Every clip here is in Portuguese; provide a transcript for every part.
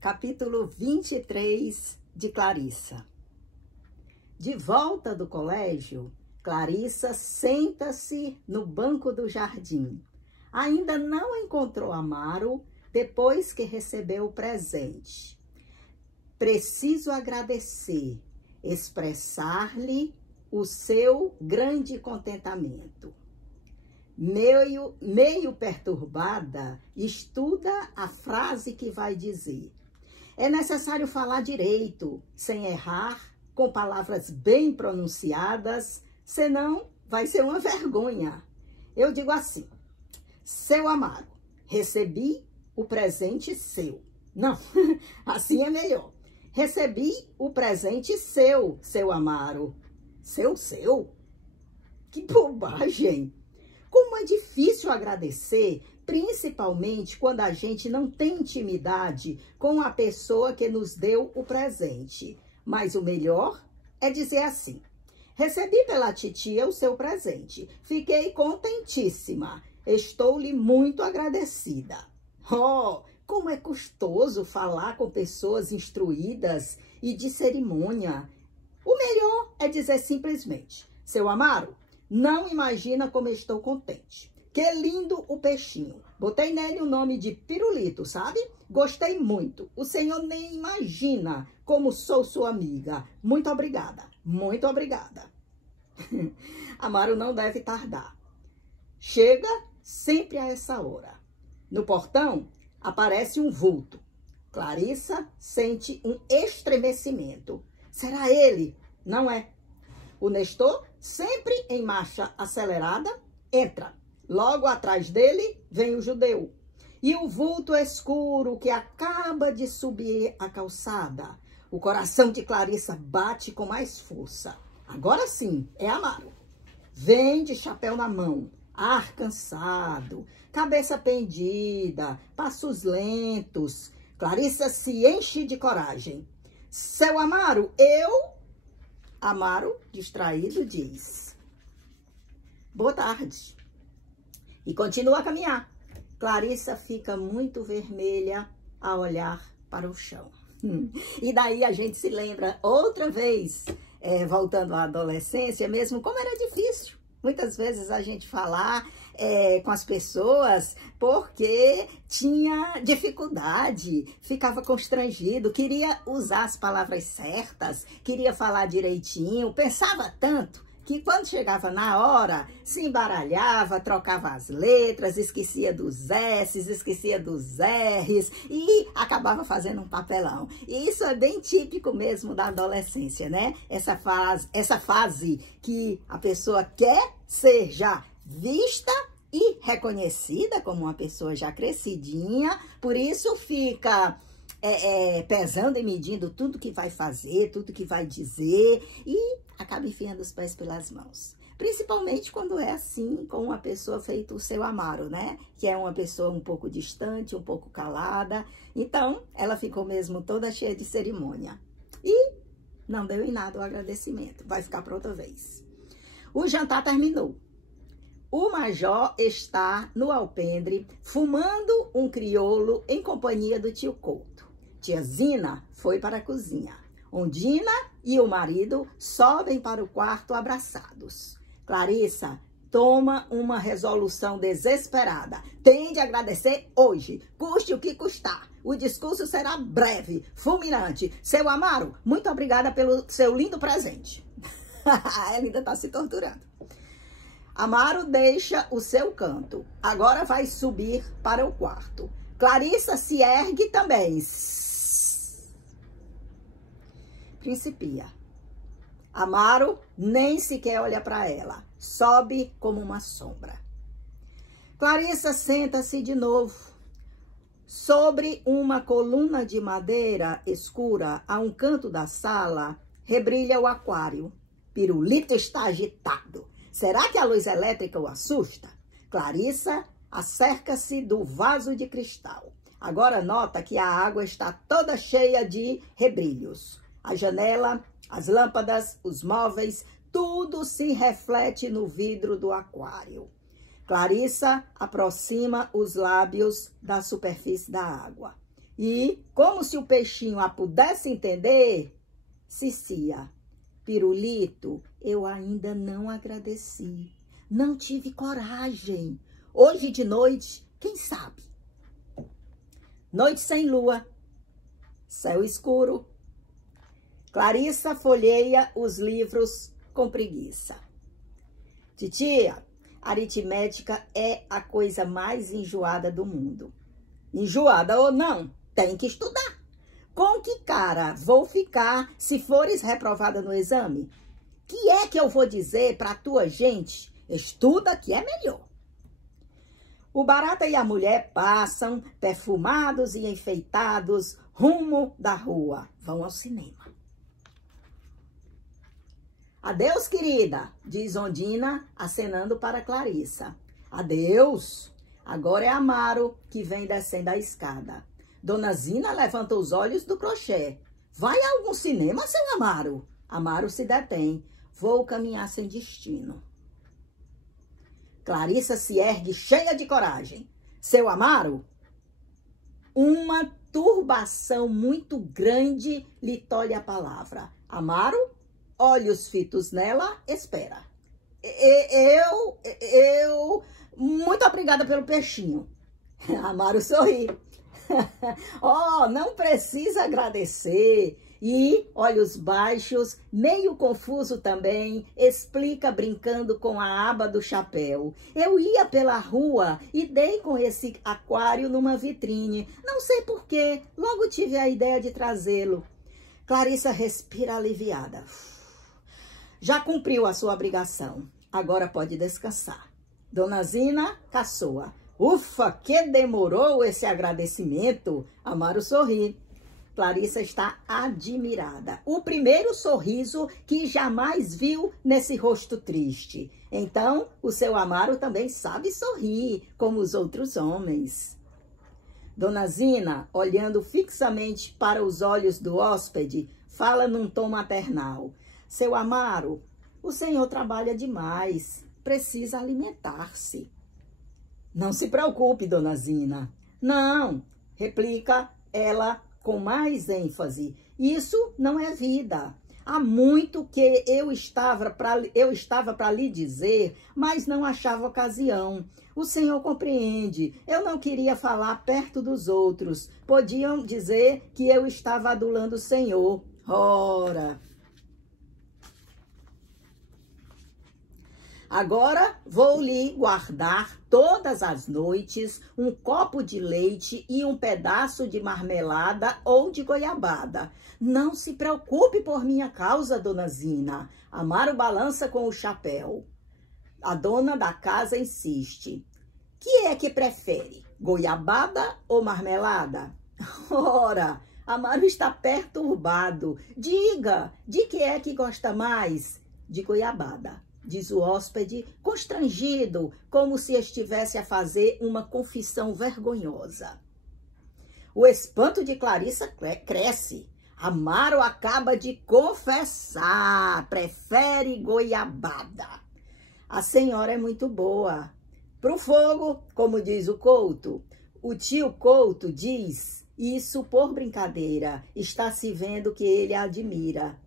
Capítulo 23 de Clarissa. De volta do colégio, Clarissa senta-se no banco do jardim. Ainda não encontrou Amaro depois que recebeu o presente. Preciso agradecer, expressar-lhe o seu grande contentamento. Meio perturbada, estuda a frase que vai dizer. É necessário falar direito, sem errar, com palavras bem pronunciadas, senão vai ser uma vergonha. Eu digo assim: seu Amaro, recebi o presente seu. Não, assim é melhor. Recebi o presente seu, seu Amaro. Seu? Que bobagem! Como é difícil agradecer, principalmente quando a gente não tem intimidade com a pessoa que nos deu o presente. Mas o melhor é dizer assim: recebi pela titia o seu presente. Fiquei contentíssima. Estou-lhe muito agradecida. Oh, como é custoso falar com pessoas instruídas e de cerimônia. O melhor é dizer simplesmente: seu Amaro, não imagina como estou contente. Que lindo o peixinho. Botei nele o nome de Pirulito, sabe? Gostei muito. O senhor nem imagina como sou sua amiga. Muito obrigada. Muito obrigada. Amaro não deve tardar. Chega sempre a essa hora. No portão aparece um vulto. Clarissa sente um estremecimento. Será ele? Não é. O Nestor, sempre em marcha acelerada, entra. Logo atrás dele vem o judeu. E o vulto escuro que acaba de subir a calçada. O coração de Clarissa bate com mais força. Agora sim, é Amaro. Vem de chapéu na mão, ar cansado, cabeça pendida, passos lentos. Clarissa se enche de coragem. Seu Amaro, eu... Amaro, distraído, diz: boa tarde. E continua a caminhar. Clarissa fica muito vermelha a olhar para o chão. E daí a gente se lembra outra vez, voltando à adolescência mesmo, como era difícil muitas vezes a gente falar com as pessoas porque tinha dificuldade, ficava constrangido, queria usar as palavras certas, queria falar direitinho, pensava tanto que quando chegava na hora, se embaralhava, trocava as letras, esquecia dos S's, esquecia dos R's e acabava fazendo um papelão. E isso é bem típico mesmo da adolescência, né? Essa fase que a pessoa quer ser já vista e reconhecida como uma pessoa já crescidinha, por isso fica pesando e medindo tudo que vai fazer, tudo que vai dizer e acaba enfiando os pés pelas mãos. Principalmente quando é assim com uma pessoa feita o seu Amaro, né? Que é uma pessoa um pouco distante, um pouco calada. Então, ela ficou mesmo toda cheia de cerimônia. E não deu em nada o agradecimento. Vai ficar para outra vez. O jantar terminou. O major está no alpendre, fumando um crioulo em companhia do tio Couto. Tia Zina foi para a cozinha. Ondina e o marido sobem para o quarto abraçados. Clarissa toma uma resolução desesperada. Tem de agradecer hoje, custe o que custar. O discurso será breve, fulminante. Seu Amaro, muito obrigada pelo seu lindo presente. Ela ainda está se torturando. Amaro deixa o seu canto. Agora vai subir para o quarto. Clarissa se ergue também. Principia. Amaro nem sequer olha para ela. Sobe como uma sombra. Clarissa senta-se de novo. Sobre uma coluna de madeira escura, a um canto da sala, rebrilha o aquário. Pirulito está agitado. Será que a luz elétrica o assusta? Clarissa acerca-se do vaso de cristal. Agora nota que a água está toda cheia de rebrilhos. A janela, as lâmpadas, os móveis, tudo se reflete no vidro do aquário. Clarissa aproxima os lábios da superfície da água. E, como se o peixinho a pudesse entender, Cicia, pirulito, eu ainda não agradeci. Não tive coragem. Hoje de noite, quem sabe? Noite sem lua, céu escuro. Clarissa folheia os livros com preguiça. Titia, aritmética é a coisa mais enjoada do mundo. Enjoada ou não, tem que estudar. Com que cara vou ficar se fores reprovada no exame? Que é que eu vou dizer para a tua gente? Estuda que é melhor. O Barata e a mulher passam, perfumados e enfeitados, rumo da rua. Vão ao cinema. Adeus, querida, diz Ondina, acenando para Clarissa. Adeus. Agora é Amaro que vem descendo a escada. Dona Zina levanta os olhos do crochê. Vai a algum cinema, seu Amaro? Amaro se detém. Vou caminhar sem destino. Clarissa se ergue cheia de coragem. Seu Amaro? Uma turbação muito grande lhe tolhe a palavra. Amaro, olhos fitos nela, espera. Muito obrigada pelo peixinho. Amaro sorri. Oh, não precisa agradecer. E, olhos baixos, meio confuso também, explica brincando com a aba do chapéu. Eu ia pela rua e dei com esse aquário numa vitrine. Não sei porquê, logo tive a ideia de trazê-lo. Clarissa respira aliviada. Já cumpriu a sua obrigação, agora pode descansar. Dona Zina caçoa. Ufa, que demorou esse agradecimento. Amaro sorri. Clarissa está admirada. O primeiro sorriso que jamais viu nesse rosto triste. Então, o seu Amaro também sabe sorrir, como os outros homens. Dona Zina, olhando fixamente para os olhos do hóspede, fala num tom maternal. Seu Amaro, o senhor trabalha demais, precisa alimentar-se. Não se preocupe, Dona Zina. Não, replica ela com mais ênfase. Isso não é vida. Há muito que eu estava para lhe dizer, mas não achava ocasião. O senhor compreende. Eu não queria falar perto dos outros. Podiam dizer que eu estava adulando o senhor. Ora. Agora vou lhe guardar todas as noites um copo de leite e um pedaço de marmelada ou de goiabada. Não se preocupe por minha causa, Dona Zina. Amaro balança com o chapéu. A dona da casa insiste. Que é que prefere, goiabada ou marmelada? Ora, Amaro está perturbado. Diga, de que é que gosta mais? De goiabada, diz o hóspede, constrangido, como se estivesse a fazer uma confissão vergonhosa. O espanto de Clarissa cresce. Amaro acaba de confessar, prefere goiabada. A senhora é muito boa. Pro fogo, como diz o Couto. O tio Couto diz isso por brincadeira. Está se vendo que ele a admira.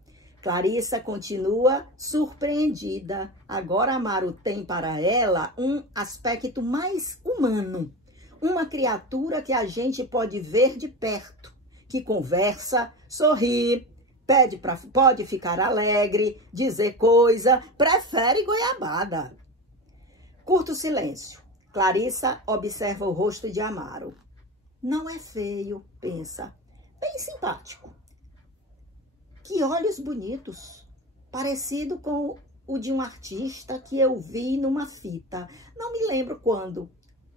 Clarissa continua surpreendida. Agora Amaro tem para ela um aspecto mais humano. Uma criatura que a gente pode ver de perto, que conversa, sorri, pode ficar alegre, dizer coisa, prefere goiabada. Curto silêncio. Clarissa observa o rosto de Amaro. Não é feio, pensa. Bem simpático. Que olhos bonitos, parecido com o de um artista que eu vi numa fita. Não me lembro quando.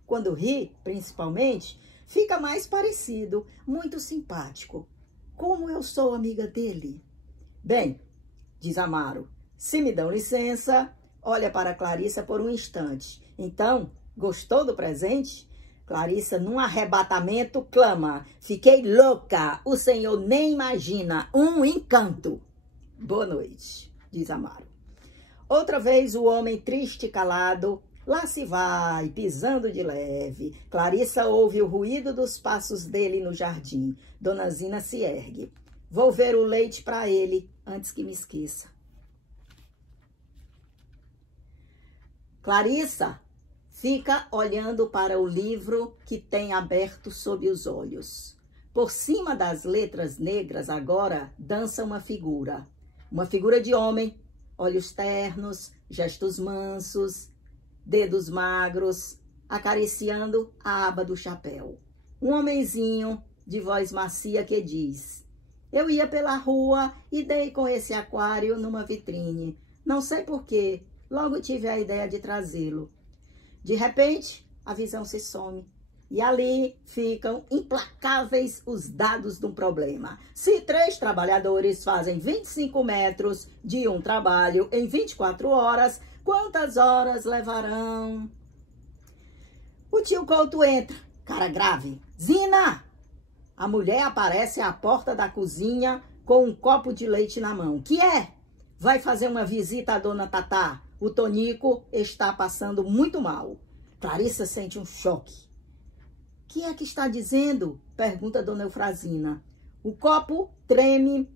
Quando ri, principalmente, fica mais parecido, muito simpático. Como eu sou amiga dele? Bem, diz Amaro, se me dão licença, olha para Clarissa por um instante. Então, gostou do presente? Clarissa, num arrebatamento, clama. Fiquei louca, o senhor nem imagina, um encanto. Boa noite, diz Amaro. Outra vez o homem triste e calado Lá se vai, pisando de leve. Clarissa ouve o ruído dos passos dele no jardim. Dona Zina se ergue. Vou ver o leite para ele antes que me esqueça. Clarissa fica olhando para o livro que tem aberto sob os olhos. Por cima das letras negras agora dança uma figura de homem, olhos ternos, gestos mansos, dedos magros, acariciando a aba do chapéu. Um homenzinho de voz macia que diz: eu ia pela rua e dei com esse aquário numa vitrine. Não sei porquê, logo tive a ideia de trazê-lo. De repente, a visão se some. E ali ficam implacáveis os dados de um problema. Se 3 trabalhadores fazem 25 metros de um trabalho em 24 horas, quantas horas levarão? O tio Couto entra, cara grave. Zina! A mulher aparece à porta da cozinha com um copo de leite na mão. Que é? Vai fazer uma visita à dona Tatá. O Tonico está passando muito mal. Clarissa sente um choque. Que é que está dizendo? Pergunta dona Eufrazina. O copo treme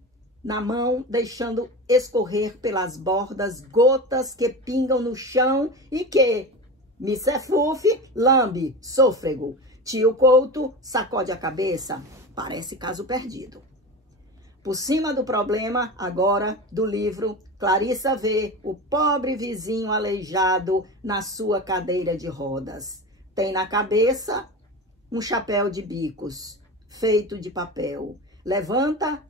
na mão, deixando escorrer pelas bordas gotas que pingam no chão e que Missefufe lambe sôfrego. Tio Couto sacode a cabeça. Parece caso perdido. Por cima do problema, agora, do livro, Clarissa vê o pobre vizinho aleijado na sua cadeira de rodas. Tem na cabeça um chapéu de bicos, feito de papel. Levanta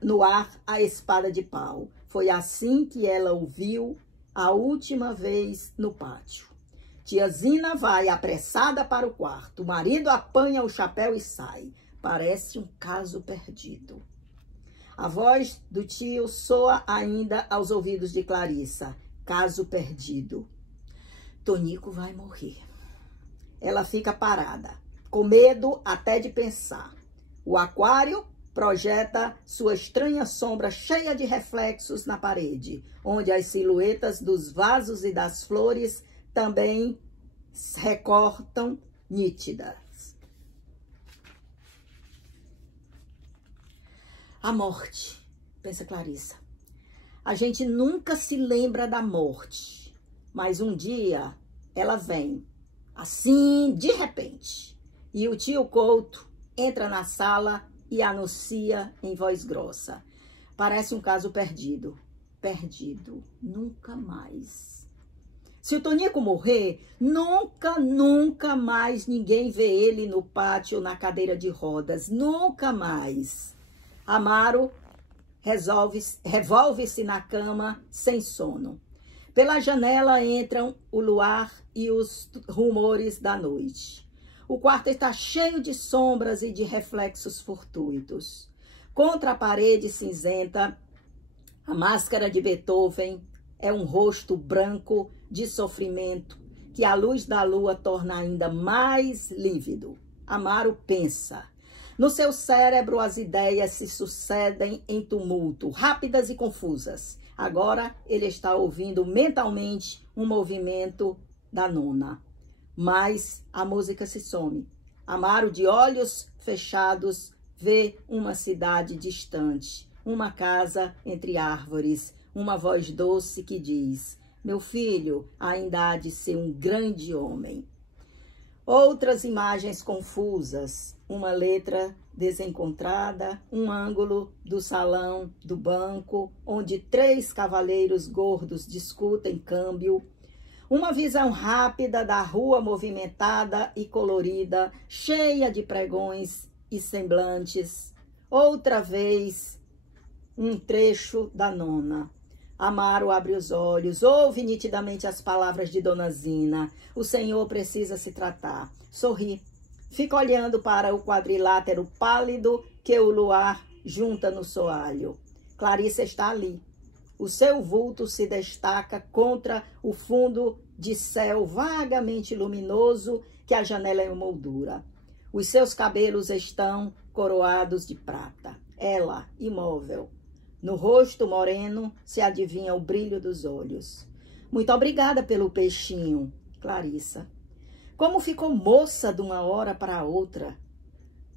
no ar a espada de pau. Foi assim que ela o viu a última vez no pátio. Tia Zina vai apressada para o quarto. O marido apanha o chapéu e sai. Parece um caso perdido. A voz do tio soa ainda aos ouvidos de Clarissa. Caso perdido. Tonico vai morrer. Ela fica parada, com medo até de pensar. O aquário projeta sua estranha sombra cheia de reflexos na parede, onde as silhuetas dos vasos e das flores também recortam nítidas. A morte, pensa Clarissa. A gente nunca se lembra da morte, mas um dia ela vem, assim, de repente. E o tio Couto entra na sala e anuncia em voz grossa. Parece um caso perdido. Perdido. Nunca mais. Se o Tonico morrer, nunca mais ninguém vê ele no pátio ou na cadeira de rodas. Nunca mais. Amaro revolve-se na cama sem sono. Pela janela entram o luar e os rumores da noite. O quarto está cheio de sombras e de reflexos fortuitos. Contra a parede cinzenta, a máscara de Beethoven é um rosto branco de sofrimento que a luz da lua torna ainda mais lívido. Amaro pensa. No seu cérebro, as ideias se sucedem em tumulto, rápidas e confusas. Agora, ele está ouvindo mentalmente um movimento da nona. Mas a música se some. Amaro, de olhos fechados, vê uma cidade distante, uma casa entre árvores, uma voz doce que diz: meu filho ainda há de ser um grande homem. Outras imagens confusas, uma letra desencontrada, um ângulo do salão do banco, onde 3 cavalheiros gordos discutem câmbio, uma visão rápida da rua movimentada e colorida, cheia de pregões e semblantes. Outra vez, um trecho da nona. Amaro abre os olhos, ouve nitidamente as palavras de Dona Zina. O senhor precisa se tratar. Sorri. Fica olhando para o quadrilátero pálido que o luar junta no soalho. Clarissa está ali. O seu vulto se destaca contra o fundo de céu vagamente luminoso que a janela emoldura. Os seus cabelos estão coroados de prata. Ela, imóvel. No rosto moreno se adivinha o brilho dos olhos. Muito obrigada pelo peixinho, Clarissa. Como ficou moça de uma hora para outra.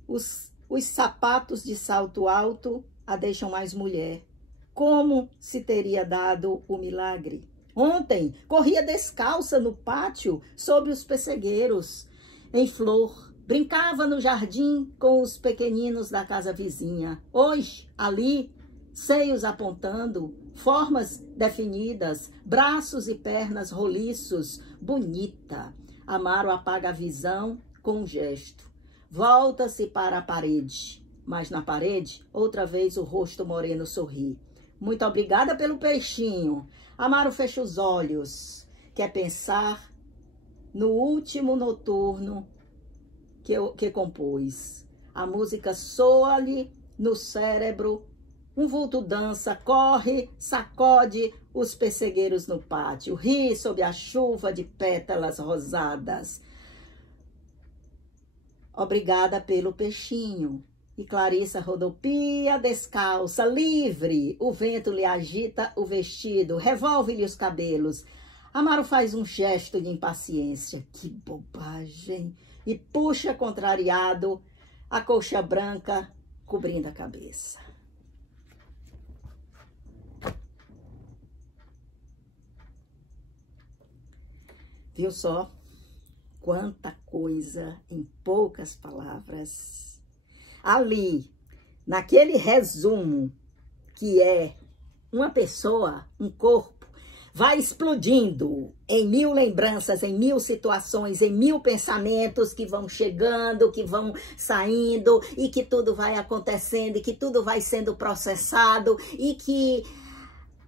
Os sapatos de salto alto a deixam mais mulher. Como se teria dado o milagre? Ontem corria descalça no pátio sobre os pessegueiros em flor. Brincava no jardim com os pequeninos da casa vizinha. Hoje, ali, seios apontando, formas definidas, braços e pernas roliços, bonita. Amaro apaga a visão com um gesto. Volta-se para a parede, mas na parede, outra vez o rosto moreno sorri. Muito obrigada pelo peixinho. Amaro fecha os olhos, quer pensar no último noturno que compôs. A música soa-lhe no cérebro, um vulto dança, corre, sacode os pessegueiros no pátio, ri sob a chuva de pétalas rosadas. Obrigada pelo peixinho. E Clarissa rodopia descalça, livre. O vento lhe agita o vestido, revolve-lhe os cabelos. Amaro faz um gesto de impaciência. Que bobagem! E puxa, contrariado, a colcha branca cobrindo a cabeça. Viu só? Quanta coisa em poucas palavras. Ali, naquele resumo que é uma pessoa, um corpo, vai explodindo em mil lembranças, em mil situações, em mil pensamentos que vão chegando, que vão saindo e que tudo vai acontecendo e que tudo vai sendo processado e que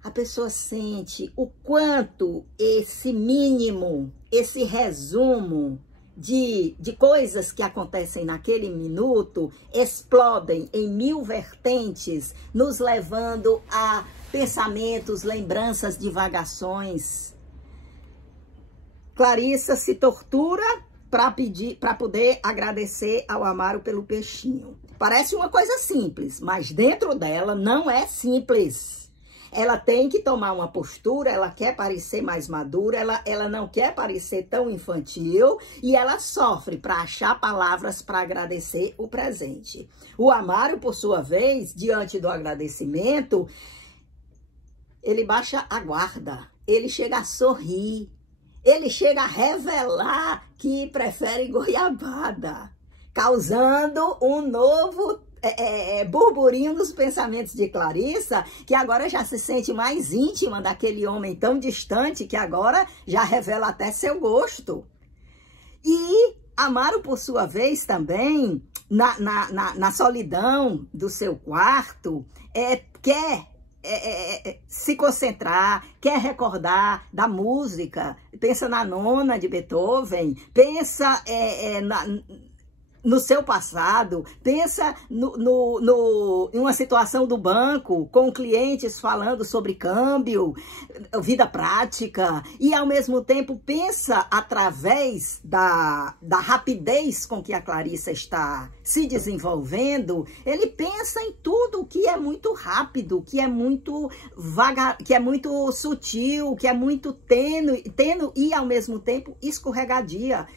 a pessoa sente o quanto esse mínimo, esse resumo de coisas que acontecem naquele minuto explodem em mil vertentes, nos levando a pensamentos, lembranças, divagações. Clarissa se tortura para poder agradecer ao Amaro pelo peixinho. Parece uma coisa simples, mas dentro dela não é simples. Ela tem que tomar uma postura, ela quer parecer mais madura, ela não quer parecer tão infantil e ela sofre para achar palavras para agradecer o presente. O Amaro, por sua vez, diante do agradecimento, ele baixa a guarda, ele chega a sorrir, ele chega a revelar que prefere goiabada, causando um novo burburinho nos pensamentos de Clarissa, que agora já se sente mais íntima daquele homem tão distante, que agora já revela até seu gosto. E Amaro, por sua vez, também, na solidão do seu quarto, quer se concentrar, quer recordar da música, pensa na nona de Beethoven, pensa no seu passado, pensa em uma situação do banco, com clientes falando sobre câmbio, vida prática, e ao mesmo tempo pensa através da rapidez com que a Clarissa está se desenvolvendo, ele pensa em tudo que é muito rápido, que é muito que é muito sutil, que é muito tênue e ao mesmo tempo escorregadio,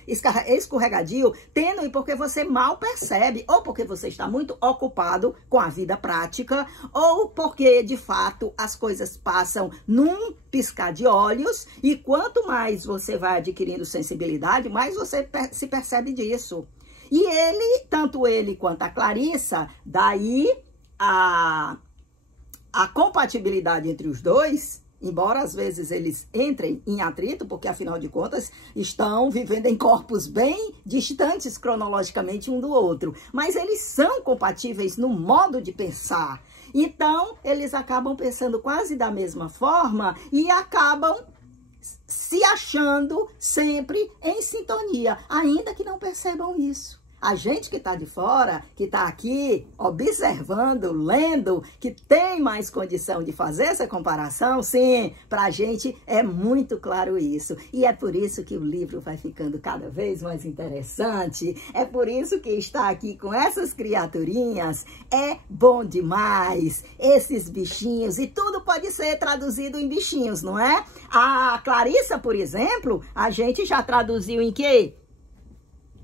tênue porque você mal percebe, ou porque você está muito ocupado com a vida prática, ou porque, de fato, as coisas passam num piscar de olhos, e quanto mais você vai adquirindo sensibilidade, mais você se percebe disso. E ele, tanto ele quanto a Clarissa, daí a compatibilidade entre os dois, embora às vezes eles entrem em atrito, porque afinal de contas estão vivendo em corpos bem distantes cronologicamente um do outro, mas eles são compatíveis no modo de pensar. Então, eles acabam pensando quase da mesma forma e acabam se achando sempre em sintonia, ainda que não percebam isso. A gente que está de fora, que está aqui observando, lendo, que tem mais condição de fazer essa comparação, sim, para a gente é muito claro isso. E é por isso que o livro vai ficando cada vez mais interessante. É por isso que estar aqui com essas criaturinhas é bom demais. Esses bichinhos, e tudo pode ser traduzido em bichinhos, não é? A Clarissa, por exemplo, a gente já traduziu em quê?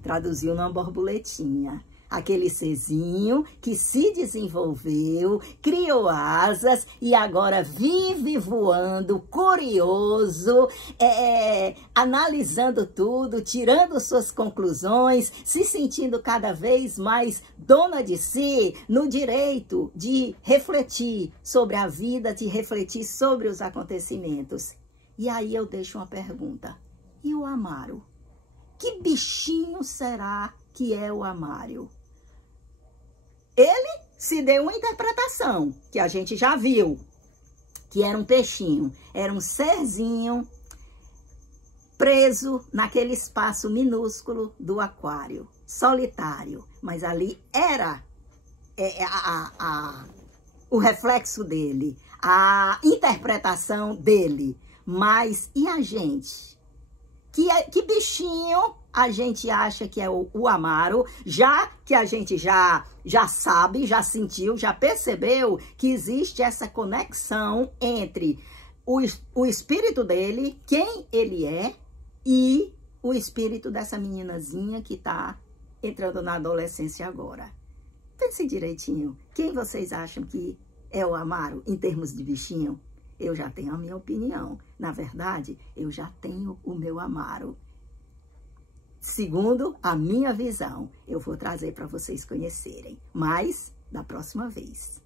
Traduziu numa borboletinha. Aquele serzinho que se desenvolveu, criou asas e agora vive voando, curioso, analisando tudo, tirando suas conclusões, se sentindo cada vez mais dona de si, no direito de refletir sobre a vida, de refletir sobre os acontecimentos. E aí eu deixo uma pergunta. E o Amaro? Que bichinho será que é o Amaro? Ele se deu uma interpretação, que a gente já viu, que era um peixinho, era um serzinho preso naquele espaço minúsculo do aquário, solitário, mas ali era o reflexo dele, a interpretação dele. Mas e a gente? Que bichinho a gente acha que é o Amaro, já que a gente já sabe, já sentiu, já percebeu que existe essa conexão entre o espírito dele, quem ele é, e o espírito dessa meninazinha que está entrando na adolescência agora. Pense direitinho, quem vocês acham que é o Amaro em termos de bichinho? Eu já tenho a minha opinião. Na verdade, eu já tenho o meu Amaro. Segundo a minha visão, eu vou trazer para vocês conhecerem. Mas, da próxima vez.